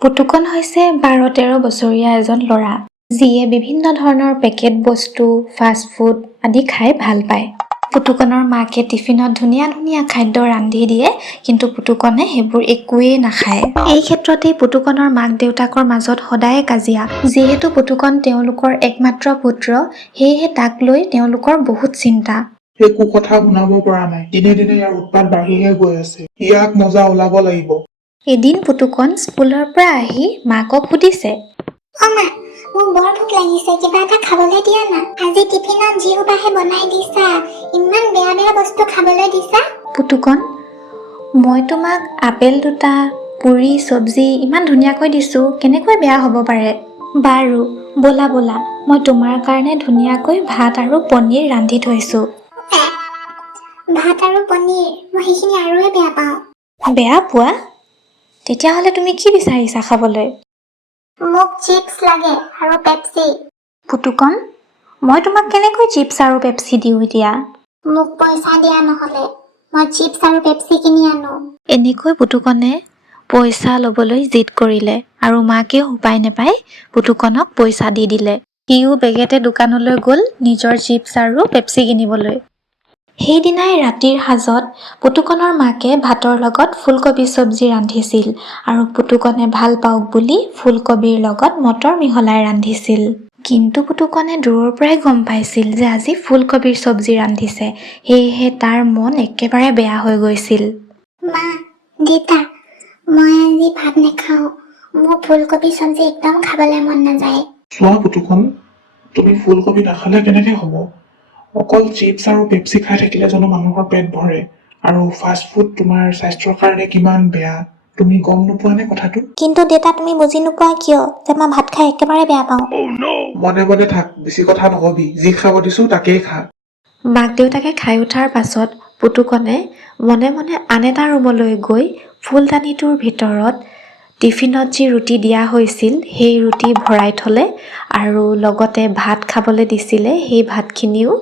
পুতুকণ হৈছে 12-13 বছৰীয়া এজন ল'ৰা, যিয়ে বিভিন্ন ধৰণৰ পেকেট বস্তু, ফাষ্ট ফুড আদি খাই ভাল পায়। পুতুকণৰ মাকে টিফিনত ধুনীয়া ধুনীয়া খাদ্য ৰান্ধি দিয়ে, কিন্তু পুতুকণে সেইবোৰ একোৱেই নাখায়। এই ক্ষেত্ৰতেই পুতুকণৰ মাক দেউতাকৰ মাজত সদায়ে কাজিয়া। যিহেতু পুতুকণ তেওঁলোকৰ একমাত্ৰ পুত্ৰ, সেয়েহে তাক লৈ তেওঁলোকৰ বহুত চিন্তা। একো কথা শুনাব পৰা নাই। দিনে দিনে ইয়াৰ উৎপাত বাঢ়িহে গৈ আছে। ইয়াক মজা ওলাব লাগিব। এদিন পুতুকণ স্কুলৰ পৰা আহি মাকক সুধিছে, অ মা, মোক বৰ ভোক লাগিছে, কিবা এটা খাবলৈ দিয়া না। আজি টিফিনত যি সোপাহে বনাই দিছা, ইমান বেয়া বেয়া বস্তু খাবলৈ দিছা। পুতুকণ, মই তোমাক আপেল 2টা, পুৰি, চব্জি ইমান ধুনীয়াকৈ দিছোঁ, কেনেকৈ বেয়া হ'ব পাৰে? বাৰু ব'লা ব'লা, মই তোমাৰ কাৰণে ধুনীয়াকৈ ভাত আৰু পনীৰ ৰান্ধি থৈছোঁ। ভাত আৰু পনীৰ, মই সেইখিনি আৰুহে বেয়া পাওঁ। বেয়া পোৱা? তেতিয়াহ'লে তুমি কি বিচাৰিছা খাবলৈ? মোক চিপছ লাগে আৰু পেপচি। পুতুকণ, মই তোমাক কেনেকৈ চিপছ আৰু পেপচি দিওঁ এতিয়া? মোক পইচা দিয়া, নহ'লে মই চিপছ আৰু পেপচি কিনি আনো। এনেকৈ পুতুকণে পইচা ল'বলৈ জিদ কৰিলে আৰু মাকেও উপায় নাপাই পুতুকণক পইচা দি দিলে। সিও বেগেতে দোকানলৈ গ'ল নিজৰ চিপছ আৰু পেপচি কিনিবলৈ। সেইদিনাই ৰাতিৰ সাজত পুতুকণৰ মাকে ভাতৰ লগত ফুলকবি চব্জি ৰান্ধিছিল আৰু পুতুকণে ভাল পাওক বুলি ফুলকবিৰ লগত মটৰ মিহলাই ৰান্ধিছিল। কিন্তু পুতুকণে দূৰৰ পৰাই গম পাইছিল যে আজি ফুলকবিৰ চব্জি ৰান্ধিছে, সেয়েহে তাৰ মন একেবাৰে বেয়া হৈ গৈছিল। মা, দেউতা, মই আজি ভাত নাখাওঁ। মোৰ ফুলকবি চব্জি একদম খাবলৈ মন নাযায়। চোৱা পুতুকণ, তুমি ফুলকবি নাখালে কেনেকে হ'ব? অকল চিপছ আৰু পেপচি খাই থাকিলে জানো মানুহৰ পেট ভৰে? আৰু ফাষ্ট ফুড তোমাৰ স্বাস্থ্যৰ কাৰণে কিমান বেয়া, তুমি গম নোপোৱা নে কথাটো? কিন্তু দেউতা, তুমি বুজি নোপোৱা কিয় যে মই ভাত খাই একেবাৰে বেয়া পাওঁ? মনে মনে থাক, বেছি কথা নকবি। যি খাব দিছো তাকেই খা। মাক দেউতাকে খাই উঠাৰ পাছত পুতুকণে মনে মনে আন এটা ৰুমলৈ গৈ ফুলদানিটোৰ ভিতৰত টিফিনত যি ৰুটি দিয়া হৈছিল সেই ৰুটি ভৰাই থলে আৰু লগতে ভাত খাবলৈ দিছিলে, সেই ভাতখিনিও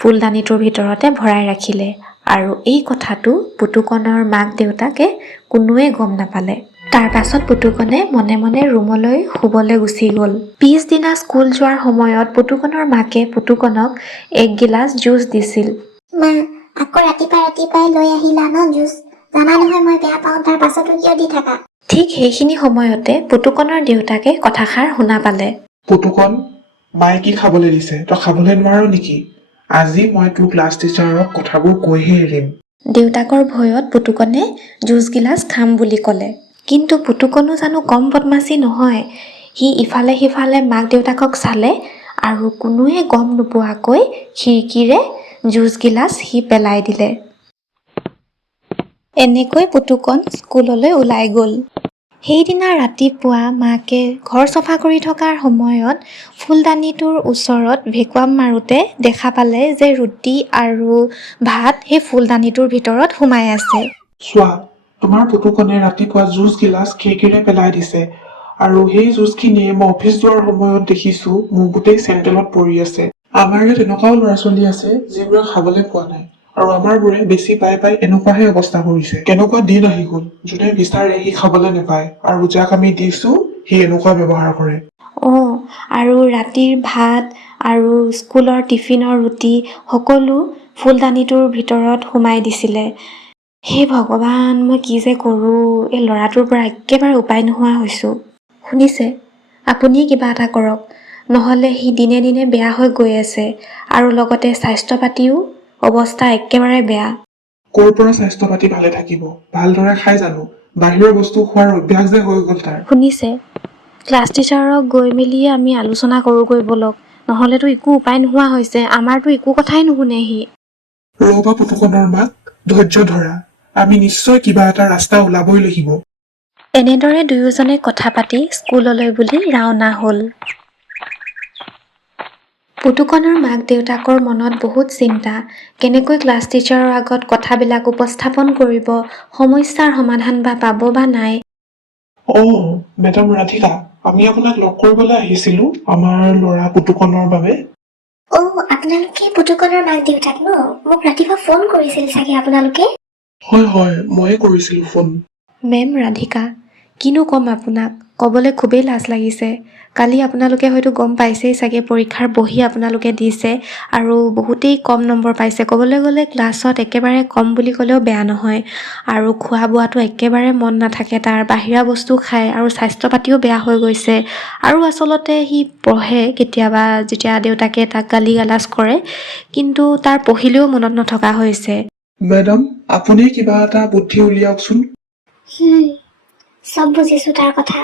ফুলদানিটোৰ ভিতৰতে ভৰাই ৰাখিলে। আৰু এই কথাটো পুতুকণৰ মাক দেউতাকে কোনোৱে গম নাপালে। তাৰ পাছত পুতুকণে মনে মনে ৰুমলৈ শুবলৈ গুচি গ'ল। পিছদিনা স্কুল যোৱাৰ সময়ত পুতুকণৰ মাকে পুতুকণক 1 গিলাচ জুচ দিছিল। মা, আকৌ ৰাতিপুৱাই লৈ আহিলা ন জুচ? জানা নহয় মই বেয়া পাওঁ, তাৰ পাছতো কিয় দি থাকা? ঠিক সেইখিনি সময়তে পুতুকণৰ দেউতাকে কথাষাৰ শুনা পালে। পুতুকণ, মায়ে কি খাবলৈ দিছে তই খাবলৈ নোৱাৰ নেকি? আজি মই তোৰ ক্লাছ টিচাৰক কথাবোৰ কৈহে এৰিম। দেউতাকৰ ভয়ত পুতুকণে জুচ গিলাচ খাম বুলি ক'লে। কিন্তু পুতুকণো জানো কম বদমাছি নহয়। সি ইফালে সিফালে মাক দেউতাকক চালে আৰু কোনোৱে গম নোপোৱাকৈ খিৰিকীৰে জুচ গিলাচ সি পেলাই দিলে। এনেকৈ পুতুকণ স্কুললৈ ওলাই গ'ল। সেইদিনা ৰাতিপুৱা মাকে ঘৰ চফা কৰি থকাৰ সময়ত ফুলদানিটোৰ ওচৰত ভেকুৱাম মাৰোঁতে দেখা পালে যে ৰুটি আৰু ভাত সেই ফুলদানিটোৰ ভিতৰত সোমাই আছে। চোৱা, তোমাৰ পুতুকণে ৰাতিপুৱা জুচ গিলাচ খিৰিকীৰে পেলাই দিছে আৰু সেই জুচখিনিয়ে মই অফিচ যোৱাৰ সময়ত দেখিছো মোৰ গোটেই চেণ্ডেলত পৰি আছে। আমাৰ ইয়াত এনেকুৱাও ল'ৰা ছোৱালী আছে যিবোৰে খাবলৈ পোৱা নাই, আৰু আমাৰবোৰে বেছি পাই পাই এনেকুৱাহে অৱস্থা কৰিছে। কেনেকুৱা দিন আহি গ'ল, যোনে বিচাৰে সি খাবলৈ নাপায় আৰু যাক আমি দিছো সি এনেকুৱা ব্যৱহাৰ কৰে। আৰু ৰাতিৰ ভাত আৰু স্কুলৰ টিফিনৰ ৰুটি সকলো ফুলদানিটোৰ ভিতৰত সোমাই দিছিলে। হে ভগৱান, মই কি যে কৰোঁ, এই ল'ৰাটোৰ পৰা একেবাৰে উপায় নোহোৱা হৈছোঁ। শুনিছে, আপুনি কিবা এটা কৰক, নহ'লে সি দিনে দিনে বেয়া হৈ গৈ আছে আৰু লগতে স্বাস্থ্য পাতিও অৱস্থা একেবাৰে বেয়া। ক'ৰ পৰা স্বাস্থ্য পাতি ভালে থাকিব? ভালদৰে খাই জানো? বাহিৰৰ বস্তু খোৱাৰ অভ্যাস যে হৈ গ'ল তাৰ। শুনিছে, ক্লাছ টিচাৰক গৈ মেলিয়ে আমি আলোচনা কৰোঁগৈ ব'লক, নহ'লেতো একো উপায় নোহোৱা হৈছে। আমাৰতো একো কথাই নুশুনে সি। ৰ'বা পুতুকণৰ মাক, ধৈৰ্য ধৰা, আমি নিশ্চয় কিবা এটা ৰাস্তা ওলাবই লাগিব। এনেদৰে দুয়োজনে কথা পাতি স্কুললৈ বুলি ৰাওনা হ'ল। পুতুকণৰ মাক দেউতাকৰ মনত বহুত চিন্তা। কেনেকৈ ক্লাছ টিচাৰৰ আগত কথাবিলাক উপস্থাপন কৰিব, সমস্যাৰ সমাধান বা পাব বা নাই। মেডাম ৰাধিকা, আমি আপোনাক লগ কৰিবলৈ আহিছিলো আমাৰ ল'ৰা পুতুকণৰ বাবে। আপোনালোকে পুতুকণৰ মাক দেউতাক ন? মোক ৰাতিপুৱা ফোন কৰিছিল চাগে আপোনালোকে? হয়, ময়ে কৰিছিলো ফোন। মেম ৰাধিকা, কিনো ক'ম আপোনাক, ক'বলৈ খুবেই লাজ লাগিছে। কালি আপোনালোকে হয়তো গম পাইছেই চাগে, পৰীক্ষাৰ বহি আপোনালোকে দিছে আৰু বহুতেই কম নম্বৰ পাইছে। ক'বলৈ গ'লে ক্লাছত একেবাৰে কম বুলি ক'লেও বেয়া নহয়। আৰু খোৱা বোৱাটো একেবাৰে মন নাথাকে তাৰ, বাহিৰা বস্তু খায় আৰু স্বাস্থ্য পাতিও বেয়া হৈ গৈছে। আৰু আচলতে সি পঢ়ে কেতিয়াবা, যেতিয়া দেউতাকে তাক গালি গালাজ কৰে, কিন্তু তাৰ পঢ়িলেও মনত নথকা হৈছে। মেডাম, আপুনি কিবা এটা বুদ্ধি উলিয়াওকচোন। চব বুজিছো তাৰ কথা।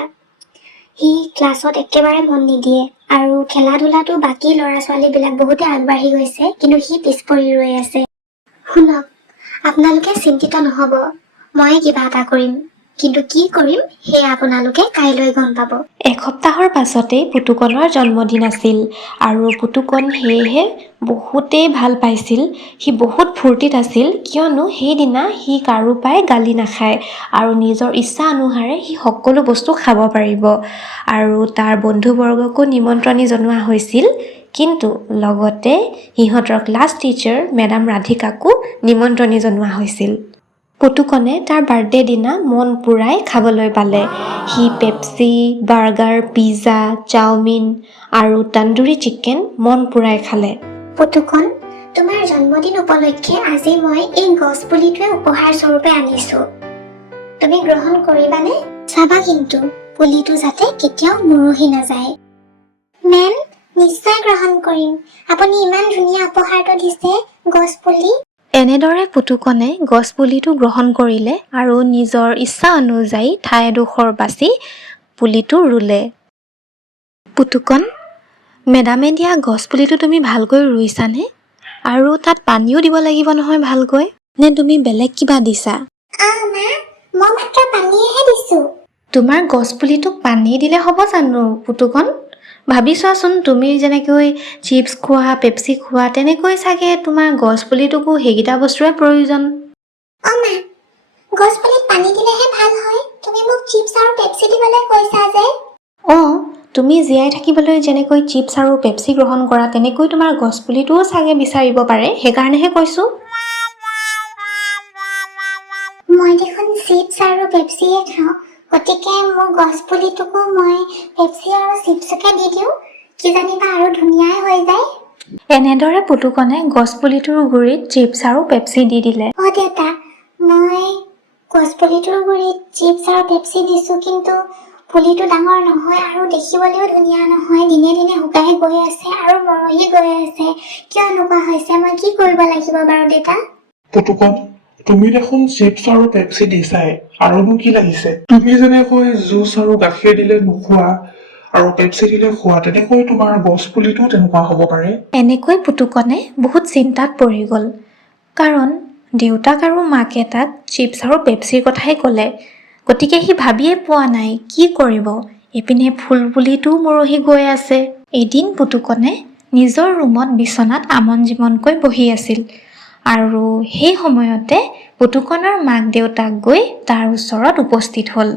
সি ক্লাছত একেবাৰে মন নিদিয়ে আৰু খেলা ধূলাটো বাকী ল'ৰা ছোৱালীবিলাক বহুতে আগবাঢ়ি গৈছে, কিন্তু সি পিছ পৰি ৰৈ আছে। শুনক, আপোনালোকে চিন্তিত নহ'ব, মই কিবা এটা কৰিম, কিন্তু কি কৰিম সেয়া আপোনালোকে কাইলৈ গম পাব। এসপ্তাহৰ পাছতেই পুতুকণৰ জন্মদিন আছিল আৰু পুতুকণ সেয়েহে বহুতেই ভাল পাইছিল। সি বহুত ফূৰ্তিত আছিল, কিয়নো সেইদিনা সি কাৰো পৰাই গালি নাখায় আৰু নিজৰ ইচ্ছা অনুসাৰে সি সকলো বস্তু খাব পাৰিব। আৰু তাৰ বন্ধুবৰ্গকো নিমন্ত্ৰণী জনোৱা হৈছিল, কিন্তু লগতে সিহঁতৰ ক্লাছ টিচাৰ মেডাম ৰাধিকাকো নিমন্ত্ৰণী জনোৱা হৈছিল। পুতুকণে তাৰ বাৰ্থডে দিনা মন পূৰাই খাবলৈ পালে। সি পেপচি, বাৰ্গাৰ, পিজ্জা, চাওমিন আৰু তন্দুৰী চিকেন মন পূৰাই খালে। পুতুকণ, তোমাৰ জন্মদিন উপলক্ষে আজি মই এই গছ পুলিটোৱে উপহাৰ স্বৰূপে আনিছো। তুমি গ্ৰহণ কৰিবানে? চাবা কিন্তু পুলিটো যাতে কেতিয়াও মৰহি নাযায়। মেম, নিশ্চয় গ্ৰহণ কৰিম। আপুনি ইমান ধুনীয়া উপহাৰটো দিছে, গছ পুলি। এনেদৰে পুতুকণে গছপুলিটো গ্ৰহণ কৰিলে আৰু নিজৰ ইচ্ছা অনুযায়ী ঠাইডোখৰ বাছি পুলিটো ৰুলে। পুতুকণ, মেডামে দিয়া গছপুলিটো তুমি ভালকৈ ৰুইছানে? আৰু তাত পানীও দিব লাগিব নহয় ভালকৈ, নে তুমি বেলেগ কিবা দিছা? মা, মই মাত্ৰ পানীহে দিছো। তোমাৰ গছপুলিটোক পানী দিলে হ'ব জানো পুতুকণ? ভাবি চোৱাচোন, তুমি যেনেকৈ চিপছ খোৱা, পেপচি খোৱা, তেনেকৈ চাগে তোমাৰ গছপুলিটোকো সেইকেইটা বস্তুৰে প্ৰয়োজন। মা, গছ পুলিত পানী দিলেহে ভাল হয়। তুমি মোক চিপছ আৰু পেপচি দিবলৈ কৈছা যে। তুমি জীয়াই থাকিবলৈ যেনেকৈ চিপছ আৰু পেপচি গ্ৰহণ কৰা, তেনেকৈ তোমাৰ গছপুলিটোও চাগে বিচাৰিব পাৰে, সেইকাৰণেহে কৈছোঁ। মই দেখোন চিপছ আৰু পেপচিয়ে খাওঁ, গতিকে মোৰ গছ পুলিটোকো মই পেপচি আৰু চিপছকে দি দিওঁ, কিজানিবা আৰু ধুনীয়াই হৈ যায়। এনেদৰে পুতুকণে গছপুলিটোৰ গুৰিত চিপছ আৰু পেপচি দি দিলে। দেউতা, মই গছ পুলিটোৰ গুৰিত চিপছ আৰু পেপচি দিছো, কিন্তু পুলিটো ডাঙৰ নহয় আৰু দেখিবলৈও ধুনীয়া নহয়। দিনে দিনে শুকাই গৈ আছে আৰু মৰহি গৈ আছে। কিয় এনেকুৱা হৈছে? মই কি কৰিব লাগিব বাৰু দেউতা? পুতুকণ, তুমি দেখোন চিপছ আৰু পেপচি দিছাই, আৰুনো কি লাগিছে? তুমি যেনেকৈ জুচ আৰু গাখীৰ দিলে নোখোৱা আৰু পেপচি দিলে খোৱা, তেনেকৈ তোমাৰ গছ পুলিটোও তেনেকুৱা হ'ব পাৰে। এনেকৈ পুতুকণে বহুত চিন্তাত পৰি গ'ল, কাৰণ দেউতাক আৰু মাকে তাক চিপছ আৰু পেপচিৰ কথাই ক'লে। গতিকে সি ভাবিয়ে পোৱা নাই কি কৰিব। এপিনে ফুলপুলিটোও মৰহি গৈ আছে। এদিন পুতুকণে নিজৰ ৰুমত বিচনাত আমন জিমনকৈ বহি আছিল আৰু সেই সময়তে পুতুকণৰ মাক দেউতাক গৈ তাৰ ওচৰত উপস্থিত হ'ল।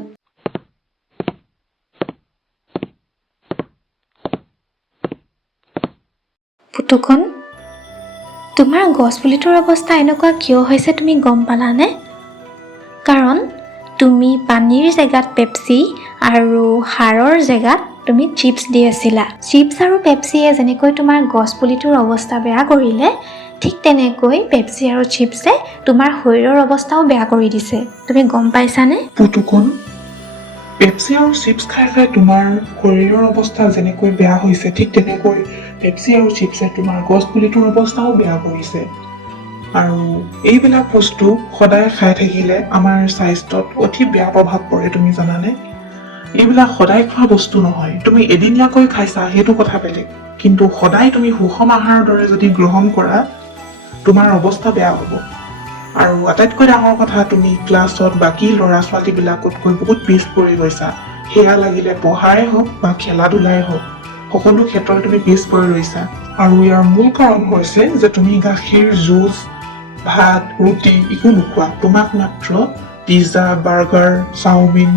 পুতুকণ, তোমাৰ গছপুলিটোৰ অৱস্থা এনেকুৱা কিয় হৈছে তুমি গম পালানে? কাৰণ তুমি পানীৰ জেগাত পেপচি আৰু সাৰৰ জেগাত তুমি চিপছ দি আছিলা। চিপছ আৰু পেপচিয়ে যেনেকৈ তোমাৰ গছপুলিটোৰ অৱস্থা বেয়া কৰিলে, ঠিক তেনেকৈ পেপচি আৰু চিপছে তোমাৰ শৰীৰৰ অৱস্থাও বেয়া কৰি দিছে। তুমি গম পাইছানে? পুতুকণ, পেপচি আৰু চিপছ খাই খাই তোমাৰ শৰীৰৰ অৱস্থা যেনেকৈ বেয়া হৈছে, ঠিক তেনেকৈ পেপচি আৰু চিপছে তোমাৰ গছ পুলিটোৰ অৱস্থাও বেয়া কৰিছে। আৰু এইবিলাক বস্তু সদায় খাই থাকিলে আমাৰ স্বাস্থ্যত অতি বেয়া প্ৰভাৱ পৰে, তুমি জানানে? এইবিলাক সদায় খোৱা বস্তু নহয়। তুমি এদিনীয়াকৈ খাইছা সেইটো কথা বেলেগ, কিন্তু সদায় তুমি সুষম আহাৰৰ দৰে যদি গ্ৰহণ কৰা, তোমাৰ অৱস্থা বেয়া হ'ব। আৰু আটাইতকৈ ডাঙৰ কথা, তুমি ক্লাছত বাকী ল'ৰা ছোৱালীবিলাকতকৈ বহুত পিছ পৰি গৈছা। সেয়া লাগিলে পঢ়াই হওক বা খেলা ধূলাই হওক, সকলো ক্ষেত্ৰত তুমি পিছ পৰি ৰৈছা। আৰু ইয়াৰ মূল কাৰণ হৈছে যে তুমি গাখীৰ, জুচ, ভাত, ৰুটি একো নোখোৱা। তোমাক মাত্ৰ পিজ্জা, বাৰ্গাৰ, চাওমিন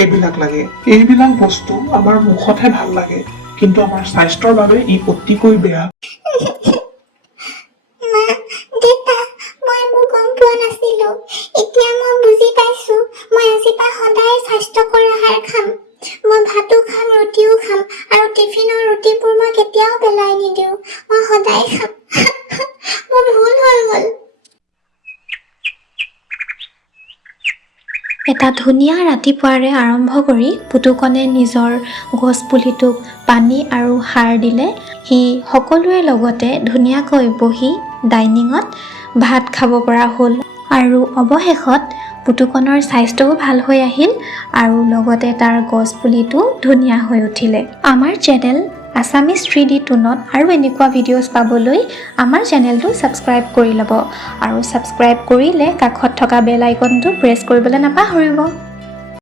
এইবিলাক লাগে। এইবিলাক বস্তু আমাৰ মুখতহে ভাল লাগে, কিন্তু আমাৰ স্বাস্থ্যৰ বাবে ই অতিকৈ বেয়া। মা, দেউতা, মই এইবোৰ গম পোৱা নাছিলো। এতিয়া মই বুজি পাইছো। মই আজিৰ পৰা সদায় স্বাস্থ্যকৰ আহাৰ খাৰ খাম। মই ভাতো খাম, ৰুটিও খাম, আৰু টিফিনৰ ৰুটিবোৰ মই কেতিয়াও পেলাই নিদিওঁ। মই সদায় খাম। মোৰ ভুল হৈ গ'ল। এটা ধুনীয়া ৰাতিপুৱাৰে আৰম্ভ কৰি পুতুকণে নিজৰ গছপুলিটোক পানী আৰু সাৰ দিলে। সি সকলোৰে লগতে ধুনীয়াকৈ বহি ডাইনিঙত ভাত খাব পৰা হ'ল আৰু অৱশেষত পুতুকণৰ স্বাস্থ্যও ভাল হৈ আহিল আৰু লগতে তাৰ গছপুলিটো ধুনীয়া হৈ উঠিলে। আমাৰ চেনেল আছামিজ 3D টুনত আৰু এনেকুৱা ভিডিঅ'জ পাবলৈ আমাৰ চেনেলটো ছাবস্ক্ৰাইব কৰি ল'ব আৰু ছাবস্ক্ৰাইব কৰিলে কাষত থকা বেল আইকনটো প্ৰেছ কৰিবলৈ নাপাহৰিব।